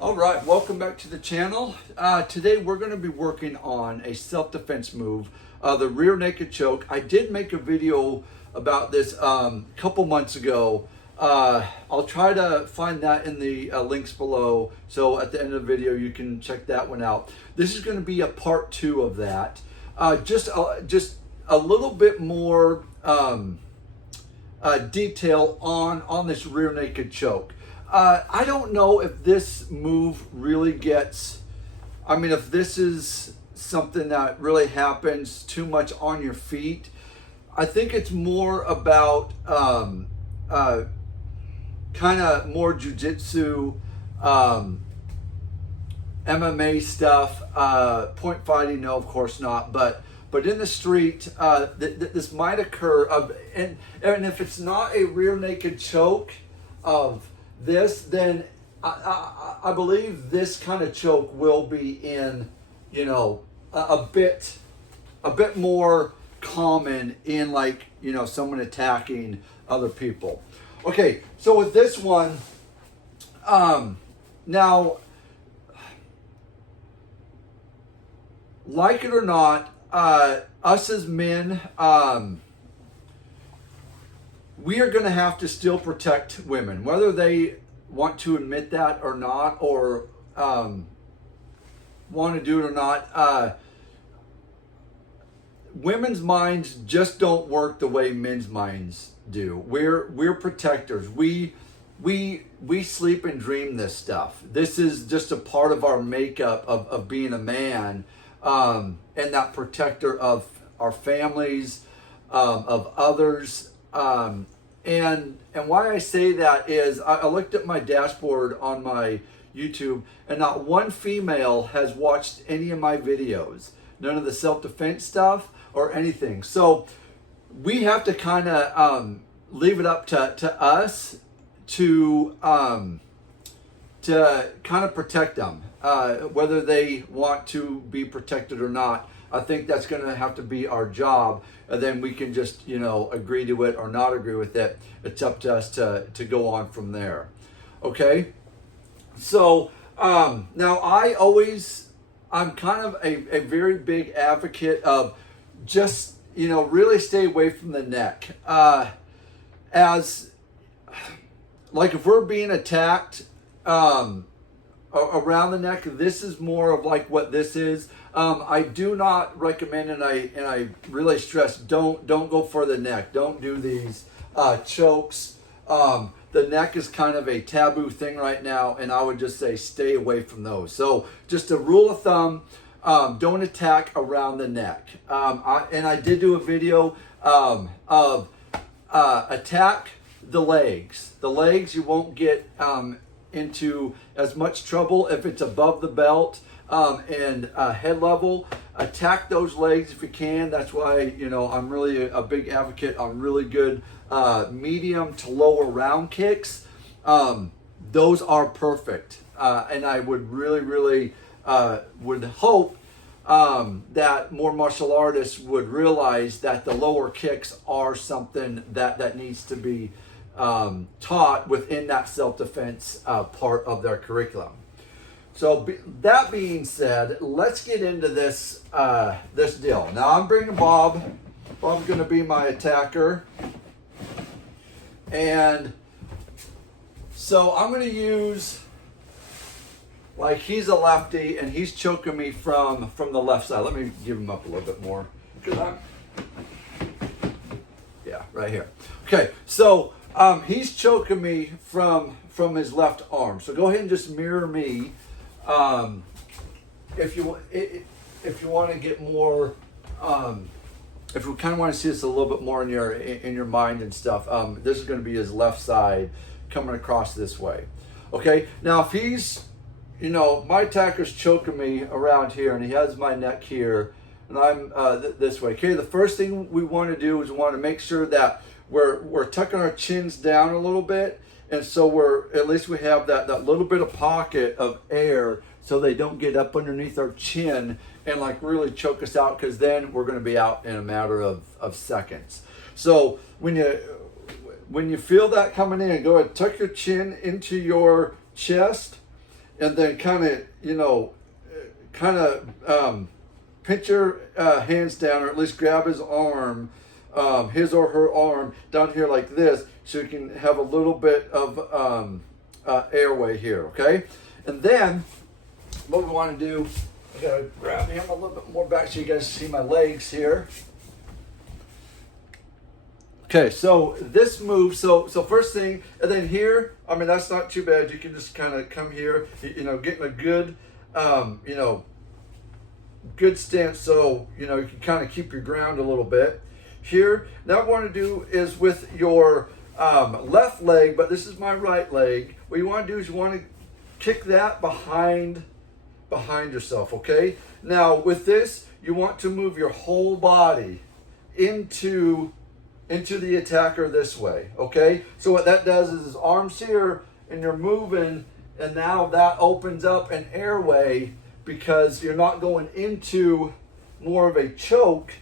All right, welcome back to the channel. Today we're going to be working on a self-defense move, the rear naked choke. I did make a video about this a couple months ago. I'll try to find that in the links below, so at the end of the video you can check that one out. This is going to be a part 2 of that. Just a little bit more detail on this rear naked choke. I don't know if this move really gets, if this is something that really happens too much on your feet. I think it's more about kind of more jiu-jitsu, MMA stuff, point fighting, no, of course not, but in the street, this might occur, and if it's not a rear naked choke of this, then I believe this kind of choke will be in, a bit more common in, like, someone attacking other people. Okay, so with this one, now, like it or not, us as men, we are going to have to still protect women, whether they want to admit that or not, or want to do it or not. Women's minds just don't work the way men's minds do. We're protectors. We sleep and dream this stuff. This is just a part of our makeup of being a man, and that protector of our families, of others. And why I say that is I looked at my dashboard on my YouTube, and not one female has watched any of my videos. None of the self-defense stuff or anything. So we have to kind of leave it up to us to kind of protect them, whether they want to be protected or not. I think that's going to have to be our job, and then we can just, agree to it or not agree with it. It's up to us to go on from there. Okay? So, now I'm kind of a very big advocate of just, really stay away from the neck. As, like, if we're being attacked, around the neck, this is more of like what this is. I do not recommend, and I really stress, don't go for the neck. Don't do these chokes. The neck is kind of a taboo thing right now, and I would just say stay away from those. So just a rule of thumb, don't attack around the neck. I did do a video of attack the legs. The legs, you won't get into as much trouble if it's above the belt and head level. Attack those legs if you can. That's why, I'm really a big advocate on really good medium to lower round kicks. Those are perfect. And I would really would hope that more martial artists would realize that the lower kicks are something that needs to be taught within that self-defense part of their curriculum. So that being said, let's get into this this deal. Now I'm bringing Bob. Bob's going to be my attacker, and so I'm going to use, like, he's a lefty and he's choking me from the left side. Let me give him up a little bit more, because right here. Okay, so he's choking me from his left arm. So go ahead and just mirror me. If you want to get more, if you kind of want to see this a little bit more in your mind and stuff, this is going to be his left side coming across this way. Okay, now if he's, my attacker's choking me around here and he has my neck here, and I'm this way. Okay, the first thing we want to do is we want to make sure that we're tucking our chins down a little bit, and so at least we have that little bit of pocket of air, so they don't get up underneath our chin and like really choke us out, because then we're going to be out in a matter of seconds. So when you feel that coming in, go ahead, tuck your chin into your chest, and then kind of, pinch your hands down, or at least grab his arm, his or her arm down here like this, so you can have a little bit of airway here, okay? And then what we want to do, I gotta grab him a little bit more back so you guys see my legs here. Okay, so this move, so first thing, and then here, I mean, that's not too bad. You can just kind of come here, getting a good, good stance, so, you can kind of keep your ground a little bit. Here, now what I want to do is with your left leg, but this is my right leg, what you want to do is you want to kick that behind yourself, okay? Now, with this, you want to move your whole body into the attacker this way, okay? So what that does is his arms here, and you're moving, and now that opens up an airway because you're not going into more of a choke,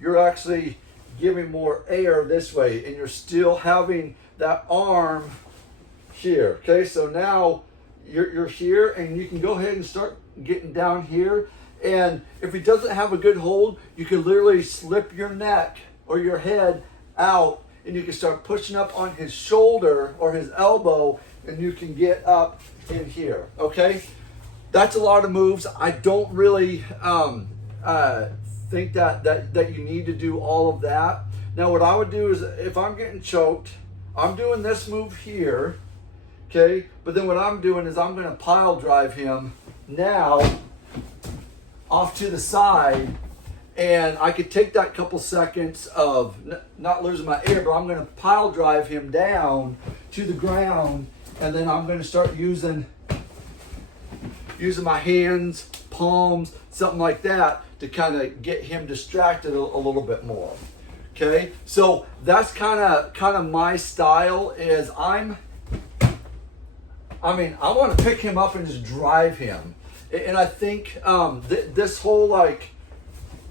you're actually giving more air this way, and you're still having that arm here, okay? So now you're here, and you can go ahead and start getting down here, and if he doesn't have a good hold, you can literally slip your neck or your head out, and you can start pushing up on his shoulder or his elbow, and you can get up in here, okay? That's a lot of moves. I don't really think that you need to do all of that. Now what I would do is, if I'm getting choked, I'm doing this move here, okay? But then what I'm doing is I'm going to pile drive him now off to the side, and I could take that couple seconds of not losing my air, but I'm going to pile drive him down to the ground, and then I'm going to start using my hands, palms, something like that, to kind of get him distracted a little bit more. Okay, so that's kind of my style. Is I want to pick him up and just drive him, and I think this whole like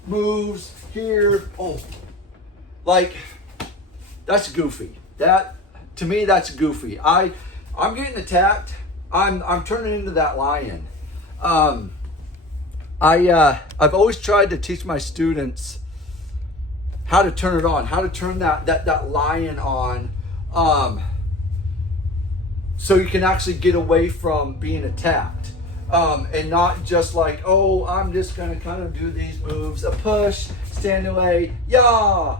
moves here, that's goofy. That, to me, that's goofy. I'm getting attacked. I'm turning into that lion. I've always tried to teach my students how to turn it on, how to turn that lion on, so you can actually get away from being attacked. And not just like, oh, I'm just going to kind of do these moves, a push, stand away, yeah.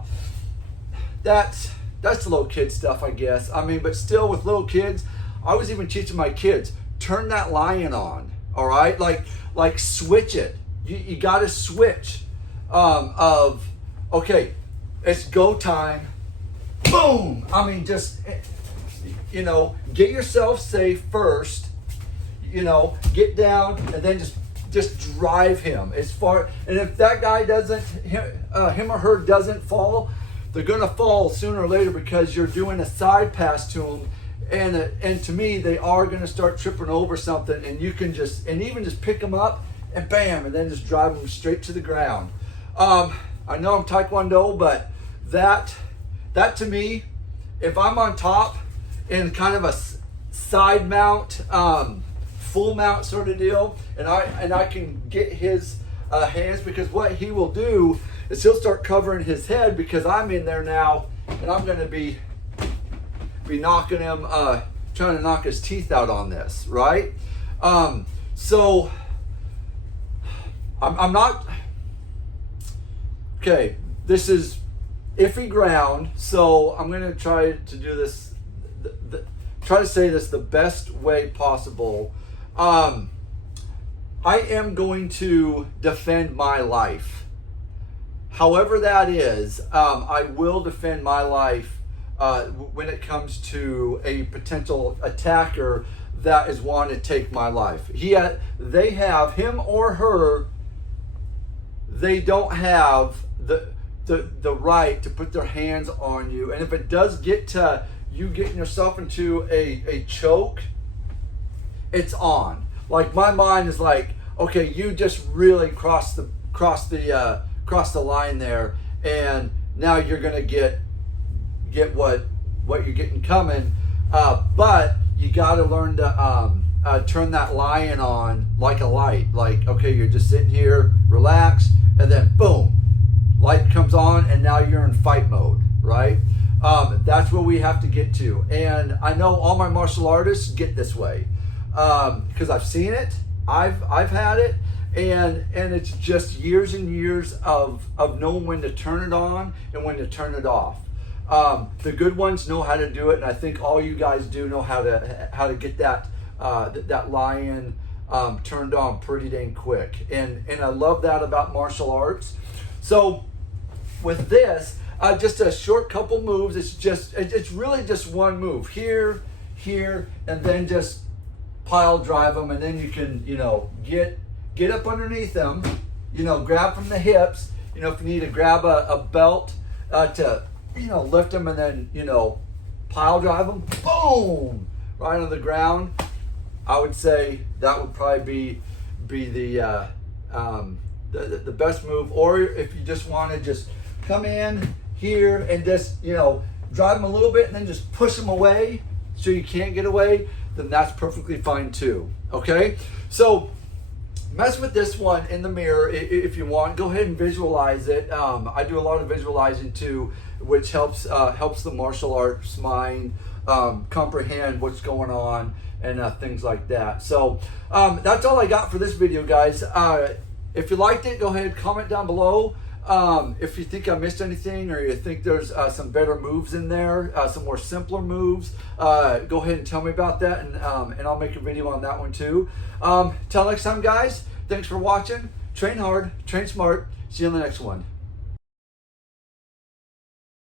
That's little kid stuff, I guess. I mean, but still with little kids, I was even teaching my kids, turn that lion on, all right? Like switch it. You got to switch okay, it's go time, boom. I mean, just, get yourself safe first, get down, and then just drive him as far. And if that guy doesn't, him or her doesn't fall, they're gonna fall sooner or later because you're doing a side pass to them. And to me, they are gonna start tripping over something, and you can even just pick them up and bam, and then just drive them straight to the ground. I know I'm Taekwondo, but that to me, if I'm on top in kind of a side mount, full mount sort of deal, and I can get his hands, because what he will do is he'll start covering his head because I'm in there now, and I'm going to be knocking him, trying to knock his teeth out on this, right? So I'm not, okay, this is iffy ground, so I'm going to try to do this, try to say this the best way possible. I am going to defend my life. However that is, I will defend my life when it comes to a potential attacker that is wanting to take my life. They have, him or her, they don't have the right to put their hands on you. And if it does get to you getting yourself into a choke, it's on. Like, my mind is like, okay, you just really crossed the line there, and now you're gonna get what you're getting coming. But you got to learn to turn that lion on like a light. Like, okay, you're just sitting here, relax, and then boom, light comes on, and now you're in fight mode, right? That's where we have to get to. And I know all my martial artists get this way because I've seen it, I've had it, and it's just years and years of knowing when to turn it on and when to turn it off. The good ones know how to do it, and I think all you guys do know how to get that that lion turned on pretty dang quick. And I love that about martial arts. So with this, just a short couple moves. It's really just one move here, and then just pile drive them, and then you can get up underneath them, grab from the hips. If you need to grab a belt to lift them, and then pile drive them, boom, right on the ground. I would say that would probably be the best move. Or if you just want to just come in here and just drive them a little bit and then just push them away so you can't get away, then that's perfectly fine too. Okay, so mess with this one in the mirror if you want. Go ahead and visualize it. I do a lot of visualizing too, which helps the martial arts mind comprehend what's going on and things like that. So that's all I got for this video, guys. If you liked it, go ahead and comment down below. If you think I missed anything, or you think there's some better moves in there, some more simpler moves, go ahead and tell me about that, and I'll make a video on that one too. Till next time, guys, thanks for watching. Train hard, train smart. See you on the next one.